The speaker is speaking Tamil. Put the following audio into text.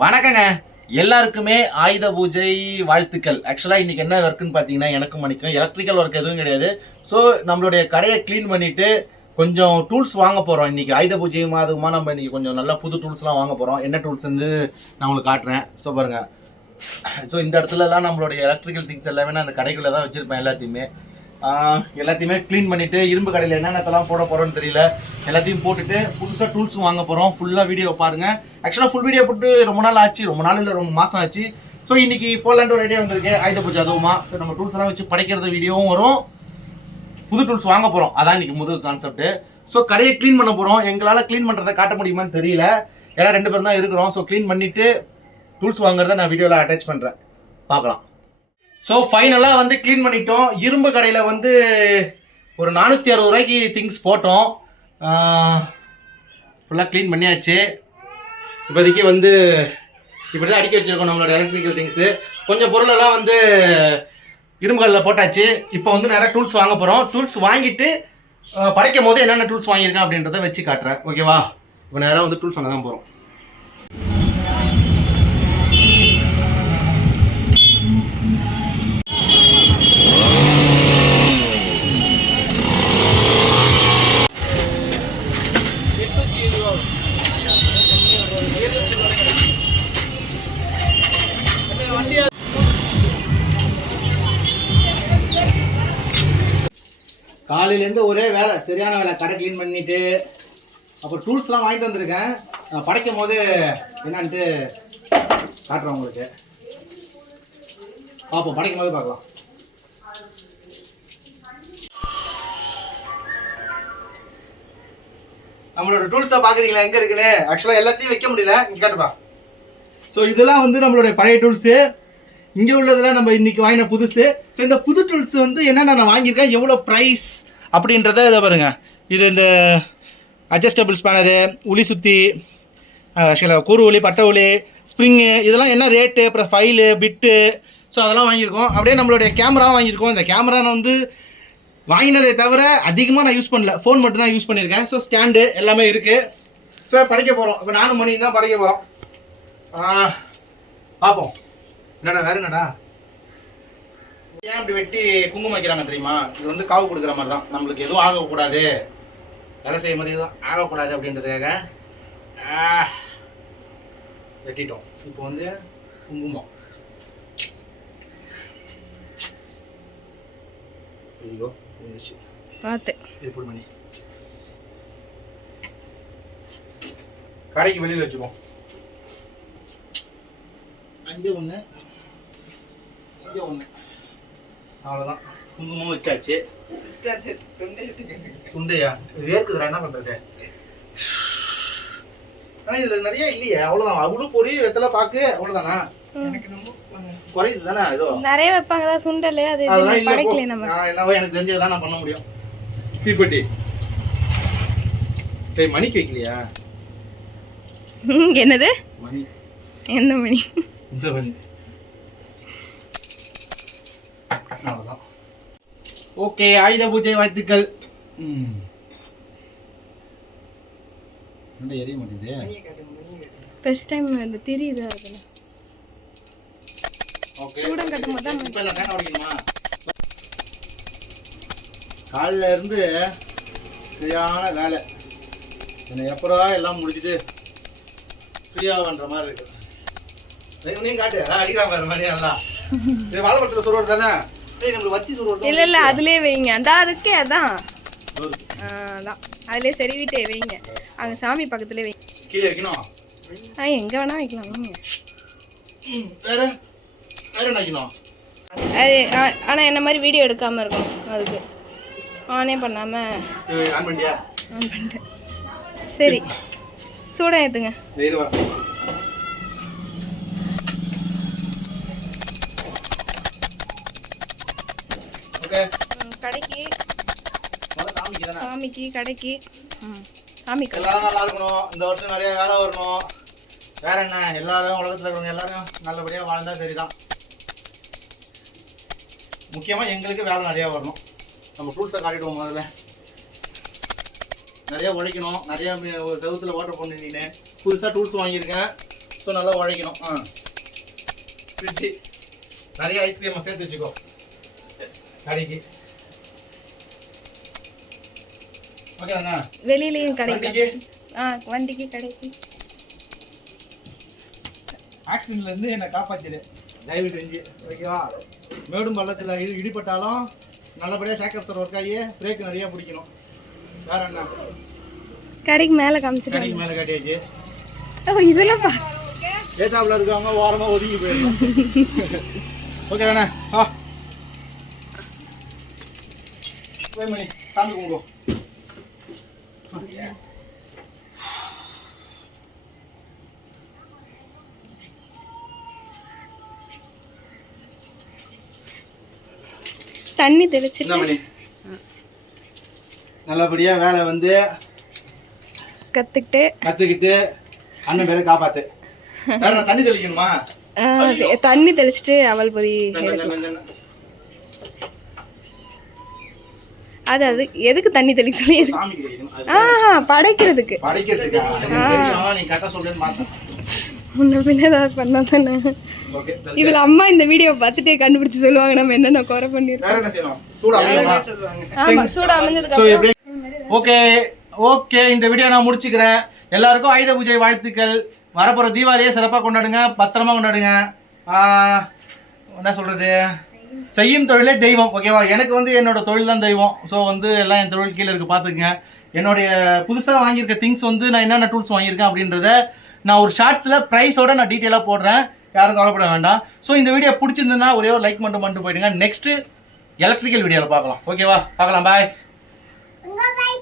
வணக்கங்க எல்லாருக்குமே ஆயுத பூஜை வாழ்த்துக்கள். ஆக்சுவலாக இன்னைக்கு என்ன ஒர்க்குன்னு பார்த்தீங்கன்னா எனக்கும் மணிக்கும் எலக்ட்ரிக்கல் ஒர்க் எதுவும் கிடையாது. ஸோ நம்மளுடைய கடையை க்ளீன் பண்ணிட்டு கொஞ்சம் டூல்ஸ் வாங்க போகிறோம். இன்னைக்கு ஆயுத பூஜை மாதமாக நம்ம இன்னைக்கு கொஞ்சம் நல்லா புது டூல்ஸ்லாம் வாங்க போகிறோம். என்ன டூல்ஸ்ன்னு நான் உங்களுக்கு காட்டுறேன். ஸோ பாருங்க. ஸோ இந்த இடத்துலலாம் நம்மளுடைய எலக்ட்ரிக்கல் திங்ஸ் எல்லாமே நான் அந்த கடைக்குள்ளே தான் வச்சுருப்பேன். எல்லாத்தையுமே க்ளீன் பண்ணிவிட்டு இரும்பு கடையில் என்னென்னத்தெல்லாம் போட போகிறோன்னு தெரியல. எல்லாத்தையும் போட்டுட்டு புதுசாக டூல்ஸ் வாங்க போகிறோம். ஃபுல்லாக வீடியோ பாருங்கள். ஆக்சுவலாக ஃபுல் வீடியோ போட்டு ரொம்ப நாள் ஆச்சு, ரொம்ப நாள் இல்லை ரொம்ப மாதம் ஆச்சு. ஸோ இன்றைக்கி போலான்ட்டு ஒரு ஐடியா வந்திருக்கு. ஆயுத பூஜை அதுவுமா. ஸோ நம்ம டூல்ஸ் எல்லாம் வச்சு படைக்கிறது வீடியோவும் வரும். புது டூல்ஸ் வாங்க போகிறோம். அதான் இன்றைக்கி முதல் கான்செப்ட்டு. ஸோ கடையை க்ளீன் பண்ண போகிறோம். எங்களால் க்ளீன் பண்ணுறதை காட்ட முடியுமான்னு தெரியல. ஏன்னா 2 பேரும் தான் இருக்கிறோம். ஸோ க்ளீன் பண்ணிவிட்டு டூல்ஸ் வாங்குறத நான் வீடியோவில் அட்டாச் பண்ணுறேன், பார்க்கலாம். ஸோ ஃபைனலாக வந்து க்ளீன் பண்ணிட்டோம். இரும்பு கடையில் வந்து ஒரு 460 ரூபாய்க்கு திங்ஸ் போட்டோம். ஃபுல்லாக க்ளீன் பண்ணியாச்சு. இப்போதைக்கு வந்து இப்படி தான் அடிக்க வச்சுருக்கோம் நம்மளோட எலக்ட்ரிக்கல் திங்ஸு. கொஞ்சம் பொருளெல்லாம் வந்து இரும்பு கடையில் போட்டாச்சு. இப்போ வந்து நிறைய டூல்ஸ் வாங்க போகிறோம். டூல்ஸ் வாங்கிட்டு படைக்கும் போது என்னென்ன டூல்ஸ் வாங்கியிருக்கேன் அப்படின்றத வச்சு காட்டுறேன். ஓகேவா? இப்போ நேராக வந்து டூல்ஸ் வாங்க தான் போகிறோம். காலையிலேருந்து ஒரே வேலை, சரியான வேலை. கடை க்ளீன் பண்ணிட்டு அப்புறம் டூல்ஸ்லாம் வாங்கிட்டு வந்திருக்கேன். படைக்கும் போது என்னான்ட்டு காட்டுறேன் உங்களுக்கு. பார்ப்போம், படைக்கும் போது பார்க்கலாம். நம்மளோட டூல்ஸை பார்க்குறீங்களா எங்கே இருக்குன்னு? ஆக்சுவலாக எல்லாத்தையும் வைக்க முடியல, இங்கே காட்டுப்பா. ஸோ இதெல்லாம் வந்து நம்மளுடைய பழைய டூல்ஸு. இங்கே உள்ளதெல்லாம் நம்ம இன்றைக்கி வாங்கின புதுசு. ஸோ இந்த புது டூல்ஸ் வந்து என்னென்ன நான் வாங்கியிருக்கேன், எவ்வளோ ப்ரைஸ் அப்படின்றத இதை பாருங்க. இது இந்த அட்ஜஸ்டபிள் ஸ்பேனரு, உளி சுற்றி, கூறு உளி, பட்டை உளி, ஸ்ப்ரிங்கு, இதெல்லாம் என்ன ரேட்டு, அப்புறம் ஃபைலு, பிட்டு, ஸோ அதெல்லாம் வாங்கியிருக்கோம். அப்படியே நம்மளுடைய கேமராவும் வாங்கியிருக்கோம். இந்த கேமரா நான் வந்து வாங்கினதை தவிர அதிகமாக நான் யூஸ் பண்ணல, ஃபோன் மட்டும் தான் யூஸ் பண்ணியிருக்கேன். ஸோ ஸ்டாண்டு எல்லாமே இருக்குது. ஸோ படைக்க போகிறோம். இப்போ நானும் மணி தான் படைக்க போகிறோம். பார்ப்போம். என்னடா வேறு என்னடா ஏன் இப்படி வெட்டி குங்குமம் வைக்கிறாங்க தெரியுமா? இது வந்து காவு கொடுக்குற மாதிரி தான். நம்மளுக்கு எதுவும் ஆகக்கூடாது, வேலை செய்யும் போது எதுவும் ஆகக்கூடாது அப்படின்றதுக்காக வெட்டிட்டோம். இப்போ வந்து குங்குமம். ஐயோ வந்துச்சு, பார்த்தேன். எப்படி மணி கடைக்கு வெளியில் வச்சுக்கோம். அங்கே ஒன்று, இங்கே ஒன்று, அவ்வளோதான். குங்குமம் வச்சாச்சு. துண்டையா வேர்க்குதுடா, என்ன பண்ணுறது? ஆனால் இதில் நிறைய இல்லையே, அவ்வளோதான். அவ்வளோ பொரி வெத்தலை பாக்கு, அவ்வளோதானா? குறையுது தானே? ஏதோ நிறைய வைப்பாங்க தான் சுண்டல். அதெல்லாம் இல்லை. என்னவோ எனக்கு தெரிஞ்சதான் நான் பண்ண முடியும். தீப்பெட்டி சரி. மணிக்கு வைக்கலையா? என்னது மணி? எந்த மணி? இந்த மணி. அவ்வளோதான். ஓகே, ஆயுத பூஜை வாழ்த்துக்கள். என்ன எரிய மாட்டேங்குது? ஃபர்ஸ்ட் டைம் இந்த தெரியுது. அதுல ஓகே, சூடம் கட்டும் போது தான் இப்போ எல்லாம் ஃபேன் ஓடிக்கணுமா? காலைல இருந்து சரியான வேலை. என்ன எப்படா எல்லாம் முடிச்சுட்டு ஃப்ரீயாக பண்ணுற மாதிரி இருக்கு. நீங்க காட்டு அடிக்கிறாங்க பாரு மாதிரி. நல்லா இது வாழைப்பழத்தில் சுருவாடு தானே? நம்மளுக்கு வத்தி சுருவாடு இல்லை இல்லை, அதுலேயே வைங்க. அந்த இருக்கே, அதான் அதான் அதுலேயே செறிவிட்டே வைங்க. அங்கே சாமி பக்கத்துலேயே வைங்க. கீழே வைக்கணும். எங்கே வேணா வைக்கலாம். வேற வேற என்ன வைக்கணும்? அது ஆனால் என்ன மாதிரி வீடியோ எடுக்காமல் இருக்கணும். அதுக்கு ஆனே பண்ணாமல் ஆன் பண்ணியா? ஆன் பண்ணிட்டேன். சரி, சூடம் ஏற்றுங்க. கடைக்கு, சாமிக்கு, கடைக்கு, சாமிக்கு எல்லாரும் நல்லா இருக்கணும். இந்த வருஷம் நிறைய வேலை வரணும். வேற என்ன, எல்லாரும் உலகத்தில் இருக்கிறவங்க எல்லாரும் நல்லபடியாக வாழ்ந்தா சரிதான். முக்கியமாக எங்களுக்கு வேலை நிறையா வரணும். நம்ம டூல்ஸை காட்டிடுவோம். முதல்ல நிறையா உழைக்கணும், நிறையா செவத்தில் ஓட்ட பண்ணிட்டீங்க. புதுசாக டூல்ஸ் வாங்கியிருக்கேன். ஸோ நல்லா உழைக்கணும். ஃப்ரிட்ஜு நிறைய ஐஸ்கிரீமை சேர்த்து வச்சுக்கோ கடைக்கு. ஓகே அண்ணா. வெளியிலயும் கடைக்கு. வண்டிக்கு கடைக்கு. ஆக்சிடென்ட்ல இருந்து என்னை காப்பாத்திடு தயவு செஞ்சு. ஓகேவா? மேடும் பள்ளத்தில் இடிப்பட்டாலும் நல்லபடியாக சேக்கப்சர் ஒர்க் ஆகி பிரேக் நிறைய பிடிக்கணும். வேற என்ன? கடைக்கு மேலே காமிச்சிட்டு கடைக்கு மேலே காட்டியாச்சு. இதெல்லாம் ஏத்தாப்புல இருக்கவங்க ஓரமாக ஒதுங்கி போயிடணும். ஓகே தானே? மணி சாமி கும்பிடுவோம். தண்ணி தெளிச்சு நல்லபடியா வேலை வந்து கத்துக்கிட்டு அண்ணன் பேரை காப்பாத்து. வேற தண்ணி தெளிக்கணுமா? தண்ணி தெளிச்சுட்டு அவள் பொதி அது அது எதுக்கு தண்ணி தெளிக்க சொல்லி? படைக்கிறதுக்கு. நீ கரெக்டா சொல்றேன்னு பார்த்தேன். முன்ன பின்ன ஏதாவது பண்ணா தானே. இதுல அம்மா இந்த வீடியோ பார்த்துட்டே கண்டுபிடிச்சு சொல்லுவாங்க நம்ம என்னென்ன குறை பண்ணிருக்கோம். ஓகே ஓகே, இந்த வீடியோ நான் முடிச்சுக்கிறேன். எல்லாருக்கும் ஆயுத பூஜை வாழ்த்துக்கள். வரப்போற தீபாவளியை சிறப்பாக கொண்டாடுங்க, பத்திரமா கொண்டாடுங்க. என்ன சொல்றது, செய்யும் தொழிலே தெய்வம். ஓகேவா? எனக்கு வந்து என்னோட தொழில் தான் தெய்வம். ஸோ வந்து எல்லாம் என் தொழில் கீழே இருக்கு, பார்த்துக்குங்க. என்னுடைய புதுசாக வாங்கியிருக்க திங்ஸ் வந்து நான் என்னென்ன டூல்ஸ் வாங்கியிருக்கேன் அப்படின்றத நான் ஒரு ஷார்ட்ஸில் ப்ரைஸோட நான் டீட்டெயிலாக போடுறேன். யாரும் கவலைப்பட வேண்டாம். ஸோ இந்த வீடியோ பிடிச்சிருந்ததுன்னா ஒரே ஒரு லைக் மட்டும் பண்ணிட்டு போயிடுங்க. நெக்ஸ்ட்டு எலக்ட்ரிக்கல் வீடியோவில் பார்க்கலாம். ஓகேவா? பார்க்கலாம். பாய். பாய்.